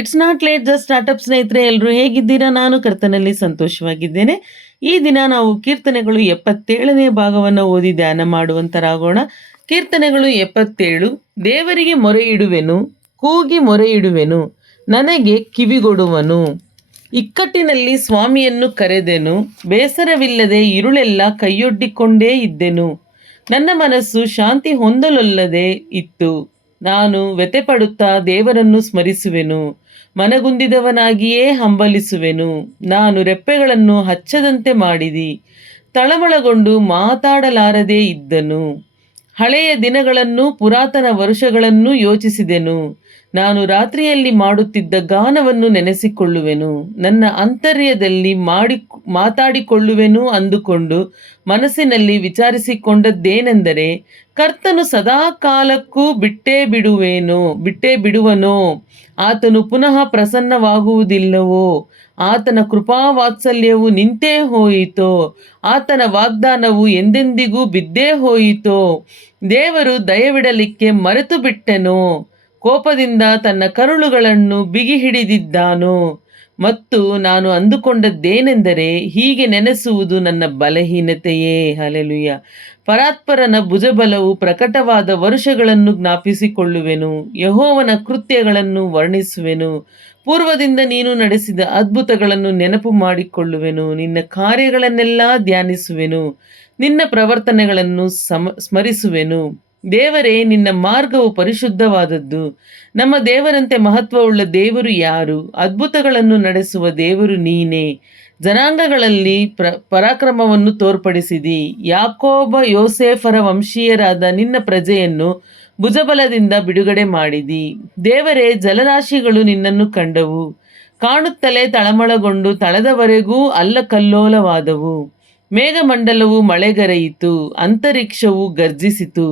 It's not late just startup ಸ್ನೇಹಿತರೆ, ಎಲ್ಲರೂ ಹೇಗಿದ್ದೀರಾ? ನಾನು ಕರ್ತನಲ್ಲಿ ಸಂತೋಷವಾಗಿದ್ದೇನೆ. ಈ ದಿನ ನಾವು ಕೀರ್ತನೆಗಳು 77ನೇ ಭಾಗವನ್ನು ಓದಿ ಧ್ಯಾನ ಮಾಡುವಂತರಾಗೋಣ. ಕೀರ್ತನೆಗಳು 77. ದೇವರಿಗೆ ಮೊರೆಯಿಡುವೆನು, ಕೂಗಿ ಮೊರೆಯಿಡುವೆನು, ನನಗೆ ಕಿವಿಗೊಡುವನು. ಇಕ್ಕಟ್ಟಿನಲ್ಲಿ ಸ್ವಾಮಿಯನ್ನು ಕರೆದೆನು, ಬೇಸರವಿಲ್ಲದೆ ಇರುಳೆಲ್ಲ ಕೈಯೊಡ್ಡಿಕೊಂಡೇ ಇದ್ದೆನು. ನನ್ನ ಮನಸ್ಸು ಶಾಂತಿ ಹೊಂದಲೊಲ್ಲದೆ ಇತ್ತು. ನಾನು ವ್ಯಥೆಪಡುತ್ತಾ ದೇವರನ್ನು ಸ್ಮರಿಸುವೆನು, ಮನಗುಂದಿದವನಾಗಿಯೇ ಹಂಬಲಿಸುವೆನು. ನಾನು ರೆಪ್ಪೆಗಳನ್ನು ಹಚ್ಚದಂತೆ ಮಾಡಿದಿ, ತಳಮಳಗೊಂಡು ಮಾತಾಡಲಾರದೆ ಇದ್ದನು. ಹಳೆಯ ದಿನಗಳನ್ನು ಪುರಾತನ ವರುಷಗಳನ್ನು ಯೋಚಿಸಿದೆನು. ನಾನು ರಾತ್ರಿಯಲ್ಲಿ ಮಾಡುತ್ತಿದ್ದ ಗಾನವನ್ನು ನೆನೆಸಿಕೊಳ್ಳುವೆನು, ನನ್ನ ಅಂತರ್ಯದಲ್ಲಿ ಮಾತಾಡಿಕೊಳ್ಳುವೆನು ಅಂದುಕೊಂಡು ಮನಸ್ಸಿನಲ್ಲಿ ವಿಚಾರಿಸಿಕೊಂಡದ್ದೇನೆಂದರೆ, ಕರ್ತನು ಸದಾ ಕಾಲಕ್ಕೂ ಬಿಟ್ಟೇ ಬಿಡುವನೋ? ಆತನು ಪುನಃ ಪ್ರಸನ್ನವಾಗುವುದಿಲ್ಲವೋ? ಆತನ ಕೃಪಾವಾತ್ಸಲ್ಯವು ನಿಂತೇ ಹೋಯಿತೋ? ಆತನ ವಾಗ್ದಾನವು ಎಂದೆಂದಿಗೂ ಬಿದ್ದೇ ಹೋಯಿತೋ? ದೇವರು ದಯವಿಡಲಿಕ್ಕೆ ಮರೆತು ಬಿಟ್ಟೆನೋ? ಕೋಪದಿಂದ ತನ್ನ ಕರುಳುಗಳನ್ನು ಬಿಗಿ ಹಿಡಿದಿದ್ದಾನೋ? ಮತ್ತು ನಾನು ಅಂದುಕೊಂಡದ್ದೇನೆಂದರೆ, ಹೀಗೆ ನೆನೆಸುವುದು ನನ್ನ ಬಲಹೀನತೆಯೇ. ಹಲ್ಲೆಲೂಯಾ. ಪರಾತ್ಪರನ ಭುಜಬಲವು ಪ್ರಕಟವಾದ ವರುಷಗಳನ್ನು ಜ್ಞಾಪಿಸಿಕೊಳ್ಳುವೆನು, ಯೆಹೋವನ ಕೃತ್ಯಗಳನ್ನು ವರ್ಣಿಸುವೆನು. ಪೂರ್ವದಿಂದ ನೀನು ನಡೆಸಿದ ಅದ್ಭುತಗಳನ್ನು ನೆನಪು ಮಾಡಿಕೊಳ್ಳುವೆನು. ನಿನ್ನ ಕಾರ್ಯಗಳನ್ನೆಲ್ಲ ಧ್ಯಾನಿಸುವೆನು, ನಿನ್ನ ಪ್ರವರ್ತನೆಗಳನ್ನು ಸ್ಮರಿಸುವೆನು. ದೇವರೇ, ನಿನ್ನ ಮಾರ್ಗವು ಪರಿಶುದ್ಧವಾದದ್ದು. ನಮ್ಮ ದೇವರಂತೆ ಮಹತ್ವವುಳ್ಳ ದೇವರು ಯಾರು? ಅದ್ಭುತಗಳನ್ನು ನಡೆಸುವ ದೇವರು ನೀನೇ. ಜನಾಂಗಗಳಲ್ಲಿ ಪರಾಕ್ರಮವನ್ನು ತೋರ್ಪಡಿಸಿದಿ. ಯಾಕೋಬ ಯೋಸೇಫರ ವಂಶೀಯರಾದ ನಿನ್ನ ಪ್ರಜೆಯನ್ನು ಭುಜಬಲದಿಂದ ಬಿಡುಗಡೆ ಮಾಡಿದಿ. ದೇವರೇ, ಜಲರಾಶಿಗಳು ನಿನ್ನನ್ನು ಕಂಡವು, ಕಾಣುತ್ತಲೇ ತಳಮಳಗೊಂಡು ತಳದವರೆಗೂ ಅಲ್ಲಕಲ್ಲೋಲವಾದವು. ಮೇಘಮಂಡಲವು ಮಳೆಗರೆಯಿತು, ಅಂತರಿಕ್ಷವು ಗರ್ಜಿಸಿತು.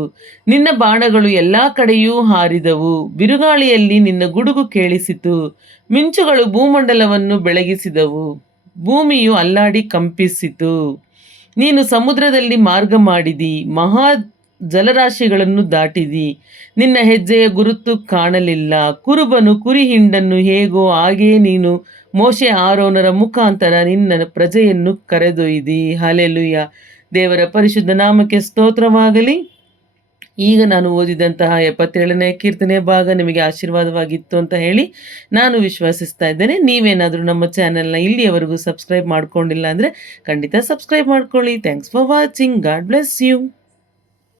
ನಿನ್ನ ಬಾಣಗಳು ಎಲ್ಲ ಕಡೆಯೂ ಹಾರಿದವು. ಬಿರುಗಾಳಿಯಲ್ಲಿ ನಿನ್ನ ಗುಡುಗು ಕೇಳಿಸಿತು. ಮಿಂಚುಗಳು ಭೂಮಂಡಲವನ್ನು ಬೆಳಗಿಸಿದವು. ಭೂಮಿಯು ಅಲ್ಲಾಡಿ ಕಂಪಿಸಿತು. ನೀನು ಸಮುದ್ರದಲ್ಲಿ ಮಾರ್ಗ ಮಾಡಿದಿ, ಮಹಾ ಜಲರಾಶಿಗಳನ್ನು ದಾಟಿದಿ. ನಿನ್ನ ಹೆಜ್ಜೆಯ ಗುರುತು ಕಾಣಲಿಲ್ಲ. ಕುರುಬನು ಕುರಿ ಹಿಂಡನ್ನು ಹೇಗೋ ಹಾಗೆಯೇ ನೀನು ಮೋಶೆ ಆರೋನರ ಮುಖಾಂತರ ನಿನ್ನ ಪ್ರಜೆಯನ್ನು ಕರೆದೊಯ್ದಿ. ಹಲ್ಲೆಲೂಯಾ. ದೇವರ ಪರಿಶುದ್ಧ ನಾಮಕ್ಕೆ ಸ್ತೋತ್ರವಾಗಲಿ. ಈಗ ನಾನು ಓದಿದಂತಹ 77ನೇ ಕೀರ್ತನೆಯ ಭಾಗ ನಿಮಗೆ ಆಶೀರ್ವಾದವಾಗಿತ್ತು ಅಂತ ಹೇಳಿ ನಾನು ವಿಶ್ವಾಸಿಸ್ತಾ ಇದ್ದೇನೆ. ನೀವೇನಾದರೂ ನಮ್ಮ ಚಾನೆಲ್ನ ಇಲ್ಲಿಯವರೆಗೂ ಸಬ್ಸ್ಕ್ರೈಬ್ ಮಾಡ್ಕೊಂಡಿಲ್ಲ ಅಂದರೆ ಖಂಡಿತ ಸಬ್ಸ್ಕ್ರೈಬ್ ಮಾಡ್ಕೊಳ್ಳಿ. Thanks for watching. God bless you.